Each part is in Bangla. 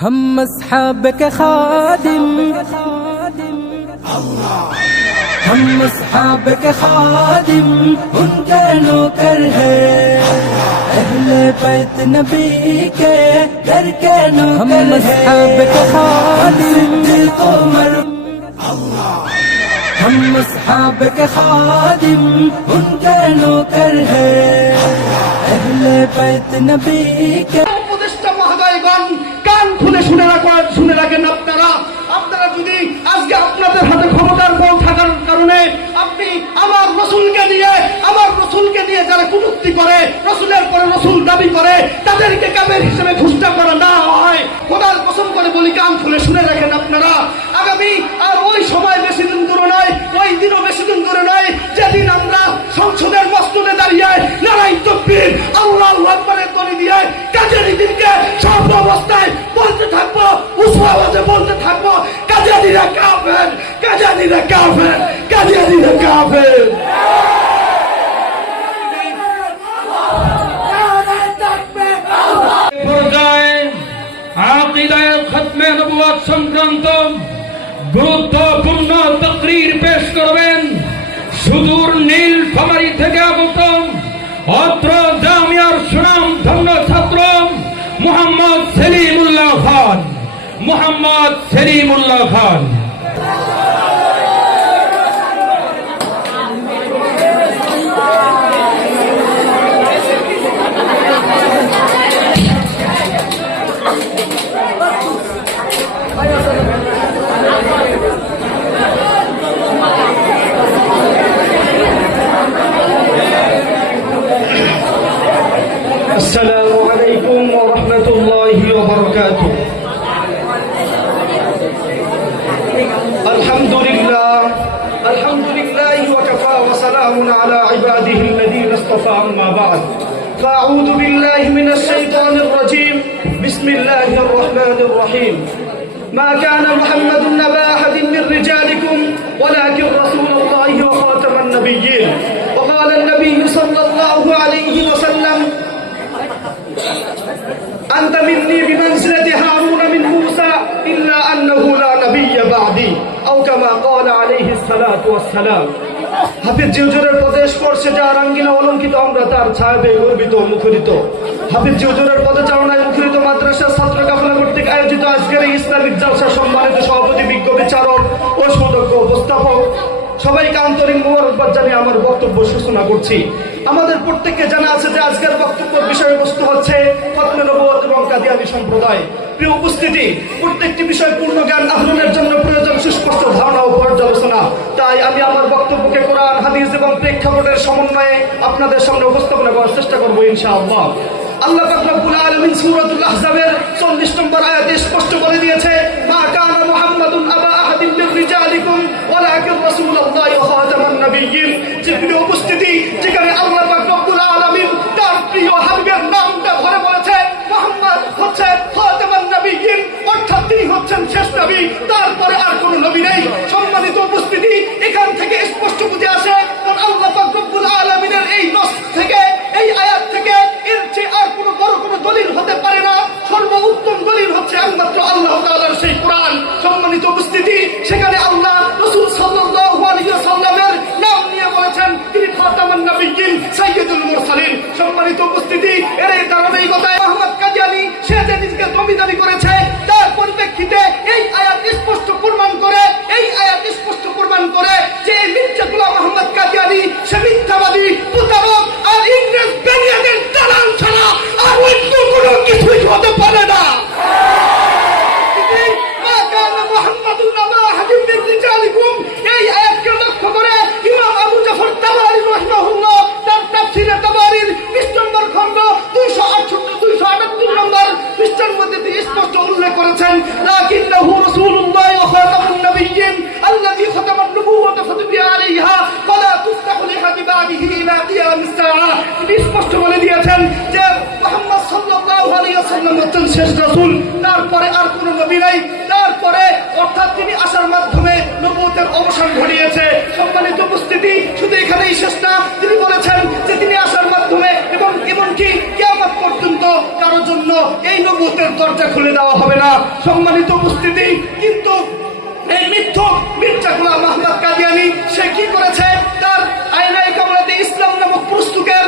हम अस्हाब के खादिम, हम अस्हाब के खादिम उनके नौकर हैं, अहले बैत नबी के घर के नौकर हैं। हम अस्हाब के खादिम दिल को हम अस्हाब के खादिम उनके नौकर हैं, अहले बैत नबी के। উপদেষ্টা মহোদয়গণ, কান খুলে শুনে রাখেন। আপনারা যদি আজকে আপনাদের হাতে ক্ষমতার বল থাকার কারণে আপনি আমার রসুলকে নিয়ে যারা কটূক্তি করে, রসুলের পরে রসুল দাবি করে, তাদেরকে কাফের হিসেবে ঘোষণা করা না হয়, খোদার কসম করে বলি, কান খুলে শুনে রাখেন আপনারা। আগামী আর ওই সময় বেশি দিন দূরে নয়, ওই দিনও বেশি দিন দূরে নয়, যেদিন আমরা সংসদের মসনদে দাঁড়িয়ে নারাই তাকবীর আল্লাহু আকবারের ধ্বনি দিয়ে কাজের দিনকে সব অবস্থায় বলতে থাকবো, উঁচু আওয়াজে বলতে থাকবো, কাজেরিরা কাফের, কাজেরিরা কাফের, কাজেরিরা কাফের। আকিদায়ে খতমে নবুয়ত সংক্রান্ত গুরুত্বপূর্ণ তাকরীর পেশ করবেন সুদূর নীলফামারী থেকে আগত অত্র জামিয়ার সুনামধন্য ছাত্র মোহাম্মদ সেলিমুল্লাহ খান। মোহাম্মদ সেলিমুল্লাহ খান। السلام عليكم ورحمة الله وبركاته. الحمد لله وكفى وسلام على عباده الذين اصطفى. أما بعد فأعوذ بالله من الشيطان الرجيم. بسم الله الرحمن الرحيم. ما كان محمد أبا أحد من رجالكم ولكن رسول الله وخاتم النبيين. وقال النبي صلى الله عليه وسلم أنت مني بمنزلة هارون من موسى إلا أنه لا نبي بعدي أو كما قال عليه الصلاة والسلام. হাফিজ হুজুরের প্রদেশ করছে যার আঙ্গিনা অলঙ্কিত, আমরা তার ছায়াতে গর্বিত মুখরিত। হাফিজ হুজুরের পদচারণায় মুখরিত মাদ্রাসার ছাত্র কাফেলা কর্তৃক আয়োজিত আজকের এই ইসলামিক জালসা সম্মানিত সভাপতি, বিজ্ঞ বিচারক ও সুদক্ষ উপস্থাপক সবাইকে আন্তরিক মোবারকবাদ জানিয়ে আমার বক্তব্য সূচনা করছি। আমাদের প্রত্যেককে জানা আছে যে আজকের বক্তব্যের বিষয়বস্তু হচ্ছে খতমে নবুয়ত এবং কাদিয়ানী সম্প্রদায়। প্রিয় উপস্থিতি, প্রত্যেকটি বিষয় পূর্ণ জ্ঞান আহরণের জন্য প্রয়োজন সুস্পষ্ট ধারণা ও পর্যালোচনা। তাই আমি আমার বক্তব্যকে কোরআন, হাদিস এবং প্রেক্ষাপটের সমন্বয়ে আপনাদের সামনে উপস্থাপনা করার চেষ্টা করব ইনশাআল্লাহ। আল্লাহ পাক রব্বুল আলামিন সূরাতুল আহজাবের 40 নম্বর আয়াতে স্পষ্ট বলে দিয়েছে, মা কানা মুহাম্মাদুন আবা আহাদিন মির রিজালিকুম ওয়ালাকিন রাসূলুল্লাহি ওয়া খাতামান নাবিয়্যিন। যে প্রিয় উপস্থিতি, যেখানে আল্লাহ পাক রব্বুল আলামিন তার প্রিয় হাবিবের নামটা ধরে বলেছে, মুহাম্মদ হচ্ছে খাতামান নাবিয়্যিন, অর্থাৎ তিনি হচ্ছেন শেষ নবী, তারপরে আর কোনো নবী নেই। সম্মানিত উপস্থিতি, এখান থেকে স্পষ্ট বুঝে আসে আল্লাহ পাক রব্বুল আলামিনের এই নস থেকে, এই আয়াত থেকে এর চেয়ে আর কোনো বড় কোনো দলিল হতে পারে না। সর্বোত্তম দলিল হচ্ছে একমাত্র আল্লাহ তাআলার সেই কোরআন। সম্মানিত উপস্থিতি, সেখানে আল্লাহ রাসূল সাল্লাল্লাহু আলাইহি ওয়াসাল্লামের নাম নিয়ে বলেছেন তিনি খাতামুন নবিয়্যিন, সাইয়্যিদুল মুরসালিন। সম্মানিত উপস্থিতি, এর এই ধারাবাহিকতায় আহমদ কাদিয়ানী সে যে নিজেকে দাবি করেছে, তার পরিপ্রেক্ষিতে এই আয়াত স্পষ্ট প্রমাণ করে যে মির্জা গোলাম আহমদ কাদিয়ানী সে মিথ্যাবাদী, প্রতারক আর ইংরেজ বেনিয়াদের দালাল ছাড়া আর অন্য কোনো কিছুই হতে পারে না। এই আয়াতকে লক্ষ্য করে ইমাম আবু জাফর তাবারি রাহিমাহুল্লাহ তার তাফসীরে তাবারির 20 নম্বর খণ্ড 268 নম্বর পৃষ্ঠার মধ্যে তিনি স্পষ্ট উল্লেখ করেছেন, লাকিন্নাহু রাসূলুল্লাহ ওয়া খাতামুন নাবিয়্যিন আল্লাযী খাতামান নবুওয়াতা ফাতুবিয়া আলাইহা ওয়ালা তুফতাহু লিহাদি বাদিহি ইলা কিয়ামিস সাআ। তিনি স্পষ্ট বলে দিয়েছেন যে মুহাম্মদ সাল্লাল্লাহু আলাইহি ওয়াসাল্লাম হচ্ছেন শেষ রাসূল, তারপরে আর কোনো নবী নাই। তারপরে অর্থাৎ তিনি আসার মাধ্যমে নবুয়তের অবসান ঘটিয়েছে। সম্মানিত উপস্থিতি, শুধু এখানেই শেষ না, তিনি বলেছেন যে তিনি আসার মাধ্যমে এবং এমনকি কিয়ামত পর্যন্ত কারোর জন্য এই নবুয়তের দরজা খুলে দেওয়া হবে না। সম্মানিত উপস্থিতি, কিন্তু এই মিথ্যক মির্জা গোলাম আহমদ কাদিয়ানী সে কি করেছে? তার আয়নায়ে কামালাতে ইসলাম নামক পুস্তকের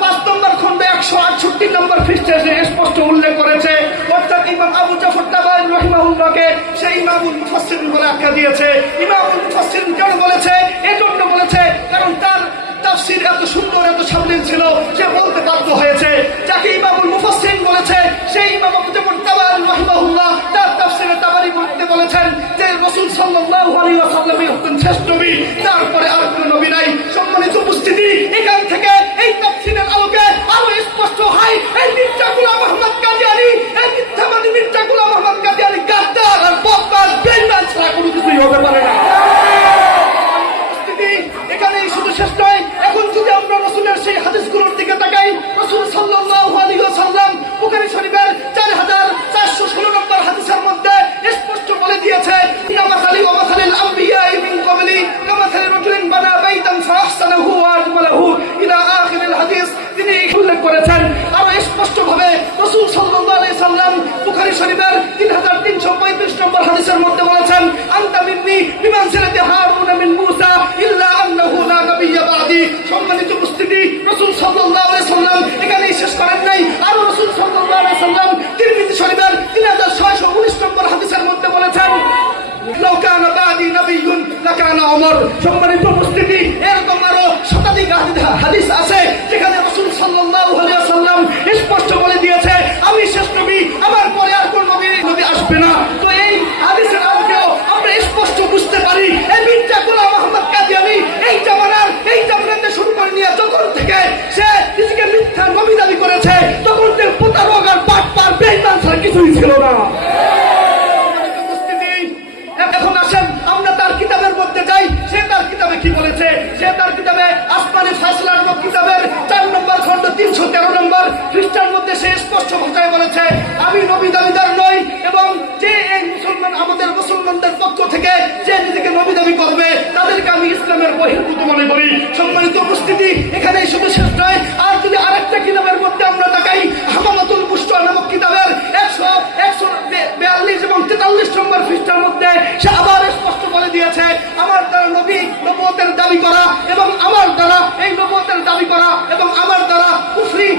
5 নম্বর খন্ড 168 নম্বর পৃষ্ঠায় সে স্পষ্ট উল্লেখ করেছে, অর্থাৎ ইমাম আবু জাফর তাবারি রাহিমাহুল্লাহকে সে ইমামুল মুফাসসিরিন বলে আখ্যা দিয়েছে। ইমামুল মুফাসসিরিন কেন বলেছে? এজন্য বলেছে কারণ তার তাফসীর এত সুন্দর, এত সাবলীল ছিল, সে বলতে বাধ্য হয়েছে। যাকে ইমামুল মুফাসসিরিন বলেছে সেই ইমাম আবু জাফর তাবারি রাহিমাহুল্লাহ তার তাফসীরে তাবারি বলতে বলেছেন যে রাসূল সাল্লাল্লাহু আলাইহি ওয়াসাল্লামই হচ্ছেন শেষ নবী, তারপরে আর কোনো নবী নাই। সম্মানিত উপস্থিতি, এখান থেকে এই তাফসীরের আলোকে আরো স্পষ্ট হয় এই মির্জা গোলাম আহমদ কাদিয়ানী, এই মিথ্যাবাদী মির্জা গোলাম আহমদ কাদিয়ানী গাদ্দার আর বদমাশ বেঈমান ছাড়া কোনো কিছুই হতে পারে না। এখানেই শুধু শেষ নয়, এখন যদি আমরা রাসূলের সেই হাদিসগুলোর দিকে তাকাই, রাসূল সাল্লাল্লাহু আলাইহি ওয়াসাল্লাম বুখারী শরীফের 4416 নম্বর হাদিসের মধ্যে স্পষ্ট বলে দিয়েছে, ইন্না মাসালি ওয়া মাসালিল আমবিয়াই মিন ক্বাবলি কামাসালি রাজুলিন বানা বাইতান ফাহসানাহু ওয়া আজমালাহু ইলা আখিরিল হাদিস। তিনি উল্লেখ করেছেন আরো স্পষ্ট ভাবে রাসূল সাল্লাল্লাহু আলাইহি সাল্লাম বুখারী শরীফের 3335 নম্বর হাদিসের মধ্যে বলেছেন, আনতা মিন্নি বিমানসিলাতি হারুন মিন মূসা ইল্লা আন্নাহু লা নাবিয়্যা বা'দি। সম্মানিত উপস্থিতি, রাসূল সাল্লাল্লাহু আলাইহি সাল্লাম এখানেই শেষ করেন নাই, আরো রাসূল সাল্লাল্লাহু আলাইহি সাল্লাম তিরমিজি শরীফের 3619 নম্বর হাদিসের মধ্যে বলেছেন, লাউ কানা বা'দি নাবিয়্যুন লাকানা ওমর। সম্মানিত উপস্থিতি, এরকম আরো শতাধিক হাদিস আছে যেখানে রাসূল সাল্লাল্লাহু আলাইহি ওয়াসাল্লাম স্পষ্ট বলে দিয়েছে আমি শেষ নবী, আমার পরে আর কোন নবী আসবে না। তো এই হাদিসের আলোকেও আমরা স্পষ্ট বুঝতে পারি এই মির্জা গোলাম আহমদ কাদিয়ানী এই জামানাতে শুরু করে নিয়ে যখন থেকে সে নিজেকে মিথ্যা নবী দাবি করেছে, তখন তার প্রতারক আর বাটপার বেঈমান ছাড়া কিছুই ছিল না। এখন আসেন আমরা তার কিতাবের মধ্যে যাই, সে তার কিতাবে কি বলেছে? সে তার কিতাবে আসমানি ফায়সালার কিতাবের 4 নম্বর খন্ড 313 নম্বর খ্রিস্টান মধ্যে সে স্পষ্ট ভাষায় বলেছে, আমি নবী দাবিদার নই, এবং যে এই আমাদের মুসলমানদের পক্ষ থেকে যে নিজেকে নবী দাবি করবে তাদেরকে আমি ইসলামের বহির্ভূত মনে করি। সম্মানিত উপস্থিতি, এখানেই শুধু শেষ নয়, আর যদি আরেকটা কিতাবের মধ্যে আমরা তাকাই, হামামাতুল বুশরা নামক কিতাবের 142 এবং 43 নম্বর পৃষ্ঠার মধ্যে সে আবার স্পষ্ট বলে দিয়েছে, আমার দ্বারা নবুয়তের দাবি করা এবং আমার দ্বারা এই নবুয়তের দাবি করা এবং আমার দ্বারা কুফরি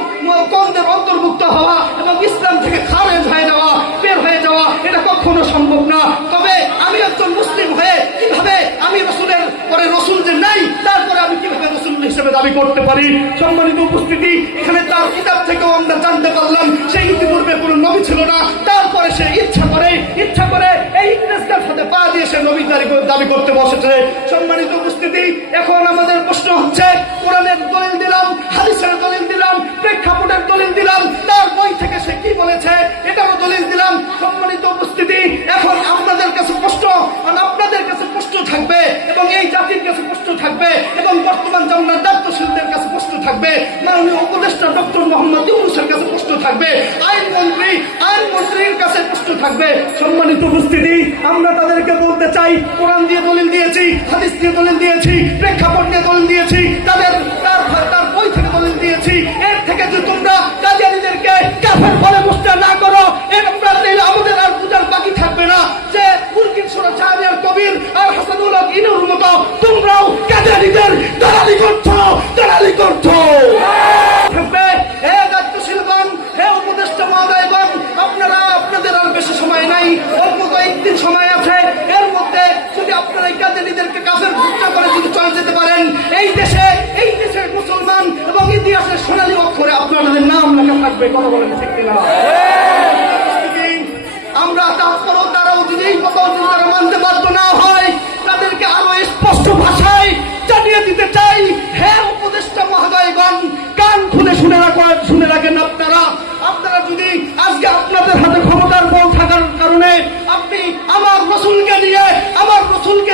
কওমদের অন্তর্ভুক্ত হওয়া এবং ইসলাম থেকে খারেজ হয়ে যাওয়া, বের হয়ে যাওয়া, এটা কখনো সম্ভব না। তবে আমি একজন মুসলিম হয়ে কিভাবে আমি রাসূলের পরে রাসূল যে নাই তারপরে আমি কিভাবে রাসূল হিসেবে দাবি করতে পারি? সম্মানিত উপস্থিতি, এখানে তার কিতাব থেকেও আমরা জানতে পারলাম সে ইতিপূর্বে কোনো নবী ছিল না, তারপরে সে ইচ্ছা করে এই ইংরেজদের সাথে পা দিয়ে সে নবী দাবি করতে বসেছে। সম্মানিত উপস্থিতি, এখন আমাদের প্রশ্ন হচ্ছে, কোরআনের দলিল দিলাম, হাদিসের দলিল দিলাম, প্রেক্ষাপটের দলিল দিলাম, তার বই থেকে সে কি বলেছে এটারও দলিল দিলাম। সম্মানিত উপস্থিতি, এখন আপনাদের কাছে প্রশ্ন থাকবে এবং এই জাতির কাছে প্রশ্ন থাকবে এবং বর্তমান জামানার দায়িত্বশীলদের কাছে প্রশ্ন থাকবে, মাননীয় উপদেষ্টা ডক্টর মোহাম্মদ ইউনূসের কাছে প্রশ্ন থাকবে, আইনমন্ত্রীর কাছে প্রশ্ন থাকবে। সম্মানিত উপস্থিতি, আমরা তাদেরকে বলতে চাই, কোরআন দিয়ে দলিল দিয়েছি, হাদিস দিয়ে দলিল দিয়েছি, প্রেক্ষাপট দিয়ে দলিল দিয়েছি, তার বই থেকে দলিল দিয়েছি, এর থেকে যে তোমরা কাদিয়ানীদেরকে কাফের বলে ঘোষণা না করো, আমাদের আর বুঝার বাকি থাকবে না যে উলকির সুরা জামিয়ার কবির আর হাসানুল হক ইনুর মতো তোমরাও কাদিয়ানীদের দালালি করছো থাকবে। হে দায়িত্বশীলগণ, হে উপদেষ্টা মহোদয়গণ, আপনারা আপনাদের আর বেশি সময় নাই, অল্প কয়েকদিন সময় আছে, এর মধ্যে যদি আপনারা এই কাদিয়ানীদেরকে কাফের ঘোষণা করে যদি চলে যেতে পারেন, এই দেশের মুসলমান এবং ইতিহাসের সোনালী অক্ষরে আপনাদের নাম লেখা থাকবে। কথা বলেন ঠিক কিনা? আমরা তারপরও তারাও যদি এই কথা তারা মানতে বাধ্য না হয়, তাদেরকে আরো স্পষ্ট ভাষায় জানিয়ে দিতে চাই, হে উপদেষ্টা মহোদয়গণ, কান খুলে শুনে রাখেন, আপনারা যদি আজকে আপনাদের হাতে ক্ষমতার বল থাকার কারণে আপনি আমার রসুলকে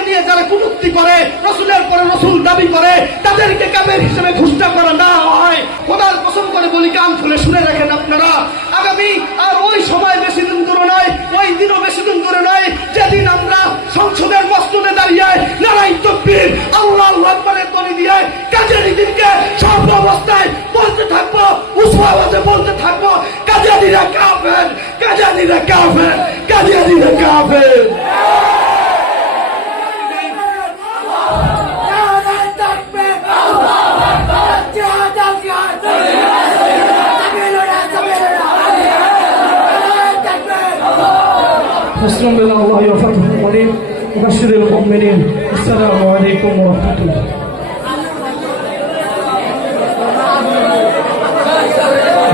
নিয়ে যারা কটূক্তি করে, রসুলের পরে রসুল দাবি করে, তাদেরকে কাফের হিসেবে ঘোষণা করা না হয়, খোদার কসম করে বলি, কান খুলে শুনে রাখেন আপনারা। আগামী আর ওই সময় বেশি দিন দূরে নয়, ওই দিনও বেশি দিন দূরে নয়, যেদিন আমরা সংসদের মসজিদে দাঁড়িয়ে নারাই তাকবীর আল্লাহু আকবারের ধ্বনি দিয়ে কাদিয়ানীদেরকে সব অবস্থায় বলতে থাকবো, উচ্চ আওয়াজে বলতে থাকবো, থাকবো কাদিয়ানীরা কাফের, কাদিয়ানীরা কাফের, কাদিয়ানীরা কাফের। نصر من الله وفتح قريب وبشر المؤمنين. السلام عليكم ورحمة الله.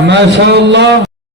ما شاء الله.